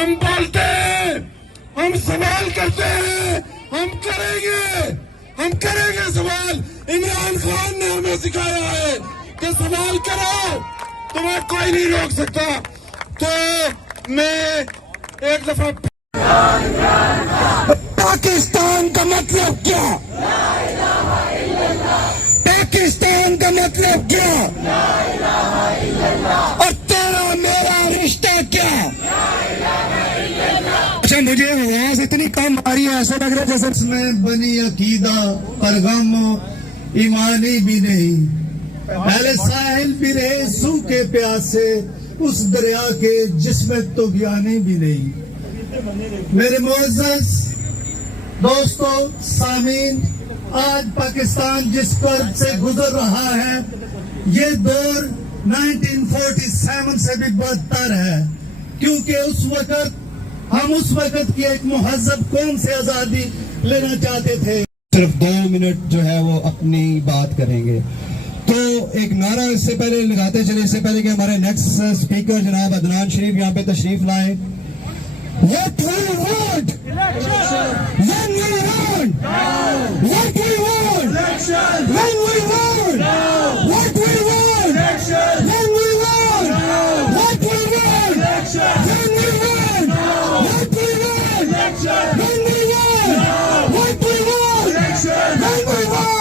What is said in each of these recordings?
हम बोलते हैं, हम सवाल करते हैं, हम करेंगे सवाल। इमरान खान ने हमें सिखाया है कि सवाल करो, तुम्हें कोई नहीं रोक सकता। तो मैं एक दफा, पाकिस्तान का मतलब क्या? पाकिस्तान का मतलब क्या? और तेरा मेरा रिश्ता क्या? अच्छा, मुझे आवाज इतनी कम आ रही है, ऐसा लग रहा है जैसे इसमें बनी अकीदा पर गम ईमानी भी नहीं। पहले साहिल भी रहे सूखे प्यासे उस दरिया के जिसमें तो ज्ञानी भी नहीं। मेरे मोअज़्ज़ज़ दोस्तों, सामीन, आज पाकिस्तान जिस कर्ज से गुजर रहा है, ये दौर 1947 से भी बदतर है, क्योंकि हम उस वक्त की एक मुहज़्ज़ब कौम से आजादी लेना चाहते थे। सिर्फ 2 मिनट जो है वो अपनी बात करेंगे। तो एक नारा इससे पहले लगाते चले, इससे पहले कि हमारे नेक्स्ट स्पीकर जनाब अदनान शरीफ यहाँ पे तशरीफ लाए। What we want? When we want? What we want? When we want? What we want? When we want? What we want? When we want? What we want? When we want? What we want? When we want?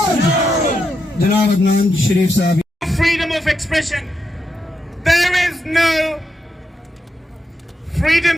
जनाब अदनान शरीफ साहब। Freedom of expression. There is no freedom